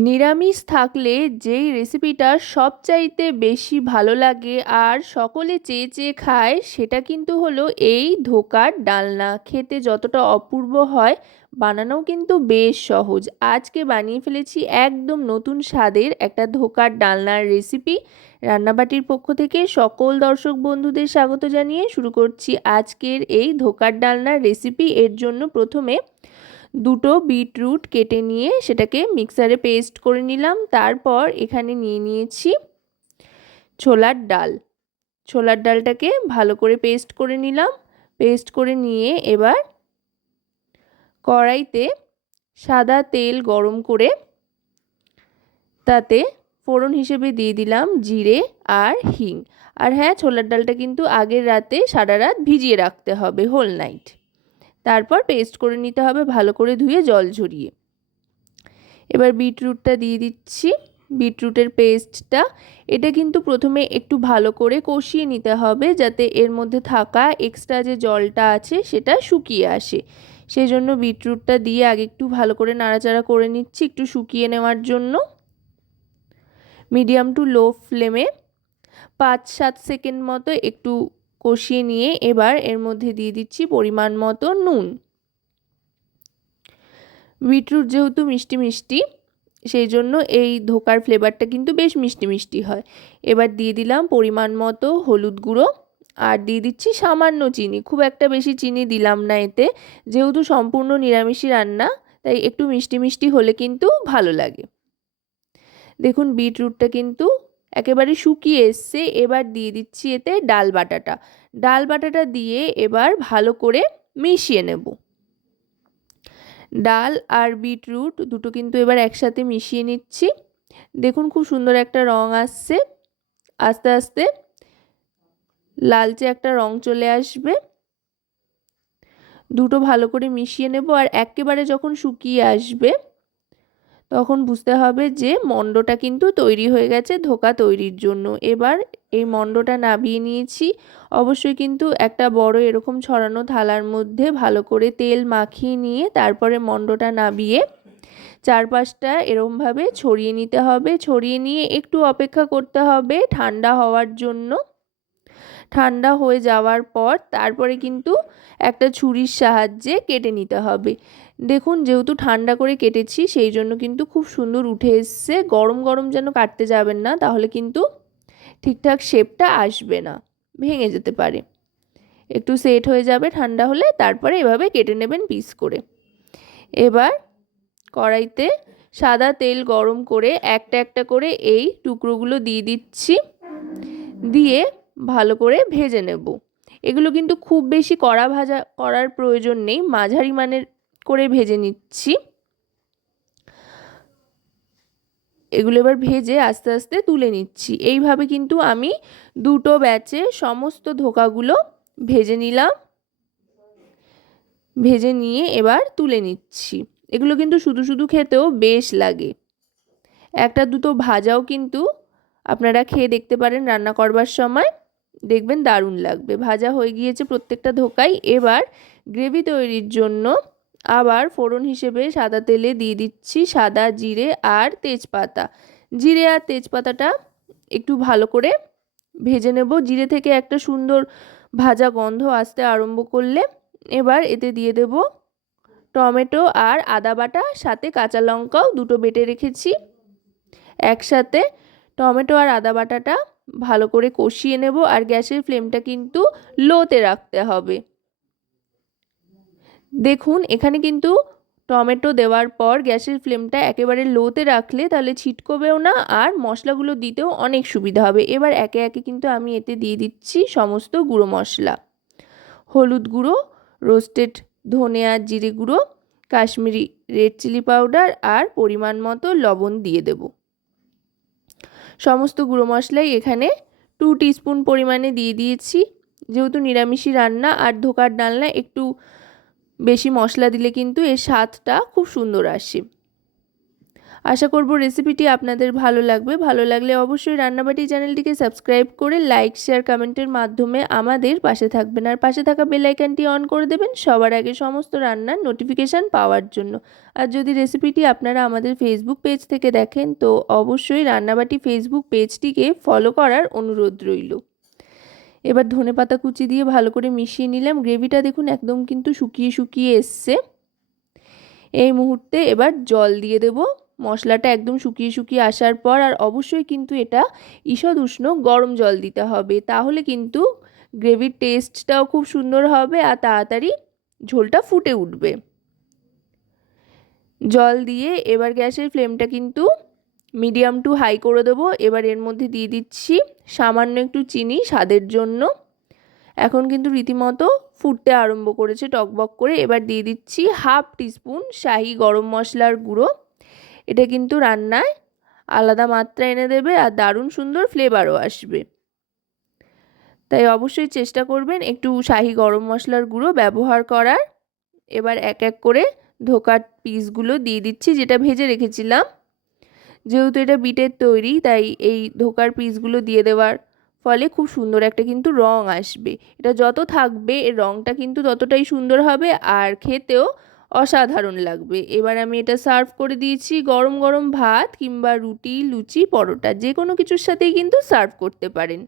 নিরামিষ থাকলে যেই রেসিপিটা সবচাইতে বেশি ভালো লাগে আর সকলে চেয়ে চেয়ে খায়, সেটা কিন্তু হলো এই ধোকার ডালনা। খেতে যতটা অপূর্ব হয়, বানানোও কিন্তু বেশ সহজ। আজকে বানিয়ে ফেলেছি একদম নতুন স্বাদের একটা ধোকার ডালনার রেসিপি রান্নাবাটির পক্ষ থেকে সকল দর্শক বন্ধুদের স্বাগত জানিয়ে শুরু করছি আজকের এই ধোকার ডালনার রেসিপি এর জন্য প্রথমে দুটো বিটরুট কেটে নিয়ে সেটাকে মিক্সারে পেস্ট করে নিলাম। তারপর এখানে নিয়ে নিয়েছি ছোলার ডাল। ছোলার ডালটাকে ভালো করে পেস্ট করে নিলাম। পেস্ট করে নিয়ে এবার কড়াইতে সাদা তেল গরম করে তাতে ফোড়ন হিসেবে দিয়ে দিলাম জিরে আর হিং। আর হ্যাঁ ছোলার ডালটা কিন্তু আগের রাতে সারা রাত ভিজিয়ে রাখতে হবে হোল নাইট। তারপর পেস্ট করে নিতে হবে, ভালো করে ধুয়ে জল ঝরিয়ে। এবার বিটরুটটা দিয়ে দিচ্ছি। বিটরুটের পেস্টটা এটা কিন্তু প্রথমে একটু ভালো করে কষিয়ে নিতে হবে যাতে এর মধ্যে থাকা এক্সট্রা যে জলটা আছে সেটা শুকিয়ে আসে। সেই জন্য বিটরুটটা দিয়ে আগে একটু ভালো করে নাড়াচাড়া করে নিচ্ছি একটু শুকিয়ে নেওয়ার জন্য। মিডিয়াম টু লো ফ্লেমে পাঁচ সাত সেকেন্ড মতো একটু কষিয়ে নিয়ে এবার এর মধ্যে দিয়ে দিচ্ছি পরিমাণ মতো নুন। বিটরুট যেহেতু মিষ্টি মিষ্টি, সেই জন্য এই ধোকার ফ্লেভারটা কিন্তু বেশ মিষ্টি মিষ্টি হয়। এবার দিয়ে দিলাম পরিমাণ মতো হলুদ গুঁড়ো আর দিয়ে দিচ্ছি সামান্য চিনি। খুব একটা বেশি চিনি দিলাম না এতে, যেহেতু সম্পূর্ণ নিরামিষই রান্না, তাই একটু মিষ্টি মিষ্টি হলে কিন্তু ভালো লাগে। দেখুন বিটরুটটা কিন্তু একেবারে শুকিয়ে এসছে, এবার দিয়ে দিচ্ছি এতে ডাল বাটাটা। ডাল বাটাটা দিয়ে এবার ভালো করে মিশিয়ে নেব। ডাল আর বিটরুট দুটো কিন্তু এবার একসাথে মিশিয়ে নিচ্ছি। দেখুন খুব সুন্দর একটা রং আসছে। আস্তে আস্তে লালচে একটা রং চলে আসবে। দুটো ভালো করে মিশিয়ে নেব আর একেবারে যখন শুকিয়ে আসবে তখন বুঝতে হবে যে মণ্ডটা কিন্তু তৈরি হয়ে গেছে ধোকা তৈরির জন্য। এবার এই মণ্ডটা নাবিয়ে নিয়েছি। অবশ্যই কিন্তু একটা বড় এরকম ছড়ানো থালার মধ্যে ভালো করে তেল মাখিয়ে নিয়ে তারপরে মণ্ডটা নাবিয়ে চারপাশটা এরমভাবে ছড়িয়ে নিতে হবে। ছড়িয়ে নিয়ে একটু অপেক্ষা করতে হবে ঠান্ডা হওয়ার জন্য। ঠান্ডা হয়ে যাওয়ার পর তারপরে কিন্তু একটা ছুরির সাহায্যে কেটে নিতে হবে। দেখুন, যেহেতু ঠান্ডা করে কেটেছি, সেই জন্য কিন্তু খুব সুন্দর উঠে এসছে। গরম গরম যেন কাটতে যাবেন না, তাহলে কিন্তু ঠিকঠাক শেপটা আসবে না, ভেঙে যেতে পারে। একটু সেট হয়ে যাবে ঠান্ডা হলে, তারপরে এভাবে কেটে নেবেন পিস করে। এবার কড়াইতে সাদা তেল গরম করে একটা একটা করে এই টুকরোগুলো দিয়ে দিচ্ছি। দিয়ে ভালো করে ভেজে নেব। এগুলো কিন্তু খুব বেশি কড়া ভাজা করার প্রয়োজন নেই, মাঝারি মানের করে ভেজে নিচ্ছি। এগুলো এবার ভেজে আস্তে আস্তে তুলে নিচ্ছি। এইভাবে কিন্তু আমি দুটো ব্যাচে সমস্ত ধোকাগুলো ভেজে নিলাম। ভেজে নিয়ে এবার তুলে নিচ্ছি। এগুলো কিন্তু শুধু শুধু খেতেও বেশ লাগে। একটা দুটো ভাজাও কিন্তু আপনারা খেয়ে দেখতে পারেন রান্না করবার সময়। দেখবেন দারুণ লাগবে। ভাজা হয়ে গিয়েছে প্রত্যেকটা ধোকাই। এবার গ্রেভি তৈরির জন্য আবার ফোড়ন হিসেবে সাদা তেলে দিয়ে দিচ্ছি সাদা জিরে আর তেজপাতা। জিরে আর তেজপাতাটা একটু ভালো করে ভেজে নেব। জিরে থেকে একটা সুন্দর ভাজা গন্ধ আসতে আরম্ভ করলে এবার এতে দিয়ে দেব টমেটো আর আদা বাটা, সাথে কাঁচা লঙ্কাও দুটো বেটে রেখেছি। একসাথে টমেটো আর আদা বাটাটা ভালো করে কষিয়ে নেব আর গ্যাসের ফ্লেমটা কিন্তু লোতে রাখতে হবে। দেখুন, এখানে কিন্তু টমেটো দেওয়ার পর গ্যাসের ফ্লেমটা একেবারে লোতে রাখলে তাহলে ছিটকবেও না আর মশলাগুলো দিতেও অনেক সুবিধা হবে। এবার একে একে কিন্তু আমি এতে দিয়ে দিচ্ছি সমস্ত গুঁড়ো মশলা। হলুদ গুঁড়ো, রোস্টেড ধনে আর জিরে গুঁড়ো, কাশ্মীরি রেড চিলি পাউডার আর পরিমাণ মতো লবণ দিয়ে দেব। সমস্ত গুঁড়ো মশলাই এখানে টু টিস্পুন পরিমাণে দিয়ে দিয়েছি। যেহেতু নিরামিষি রান্না আর ধোকার ডালনা একটু বেশি মশলা দিলে কিন্তু এর স্বাদটা খুব সুন্দর আসে। আশা করব রেসিপিটি আপনাদের ভালো লাগবে। ভালো লাগলে অবশ্যই রান্নাবাটি চ্যানেলটিকে সাবস্ক্রাইব করে লাইক শেয়ার কমেন্টের মাধ্যমে আমাদের পাশে থাকবেন। আর পাশে থাকা বেল আইকনটি অন করে দেবেন সবার আগে সমস্ত রান্নার নোটিফিকেশান পাওয়ার জন্য। আর যদি রেসিপিটি আপনারা আমাদের ফেসবুক পেজ থেকে দেখেন, তো অবশ্যই রান্নাবাটি ফেসবুক পেজটিকে ফলো করার অনুরোধ রইল। এবার ধনে পাতা কুচি দিয়ে ভালো করে মিশিয়ে নিলাম। গ্রেভিটা দেখুন একদম কিন্তু শুকিয়ে শুকিয়ে এসছে। এই মুহূর্তে এবার জল দিয়ে দেব। মশলাটা একদম শুকিয়ে শুকিয়ে আসার পর আর অবশ্যই কিন্তু এটা ঈষৎ উষ্ণ গরম জল দিতে হবে। তাহলে কিন্তু গ্রেভির টেস্টটাও খুব সুন্দর হবে আর তাড়াতাড়ি ঝোলটা ফুটে উঠবে। জল দিয়ে এবার গ্যাসের ফ্লেমটা কিন্তু মিডিয়াম টু হাই করে দেবো। এবার এর মধ্যে দিয়ে দিচ্ছি সামান্য একটু চিনি স্বাদের জন্য। এখন কিন্তু রীতিমতো ফুটতে আরম্ভ করেছে টকবক করে। এবার দিয়ে দিচ্ছি হাফ টিস্পুন শাহি গরম মশলার গুঁড়ো। এটা কিন্তু রান্নায় আলাদা মাত্রা এনে দেবে আর দারুণ সুন্দর ফ্লেভারও আসবে। তাই অবশ্যই চেষ্টা করবেন একটু শাহি গরম মশলার গুঁড়ো ব্যবহার করার। এবার এক এক করে ধোকার পিসগুলো দিয়ে দিচ্ছি যেটা ভেজে রেখেছিলাম। যেহেতু এটা বিটের তৈরি, তাই এই ধোকার পিসগুলো দিয়ে দেওয়ার ফলে খুব সুন্দর একটা কিন্তু রং আসবে। এটা যত থাকবে, এর রংটা কিন্তু ততটাই সুন্দর হবে আর খেতেও অসাধারণ লাগবে। এবার আমি এটা সার্ভ করে দিয়েছি গরম গরম ভাত কিংবা রুটি, লুচি, পরোটা যে কোনো কিছুর সাথেই কিন্তু সার্ভ করতে পারেন।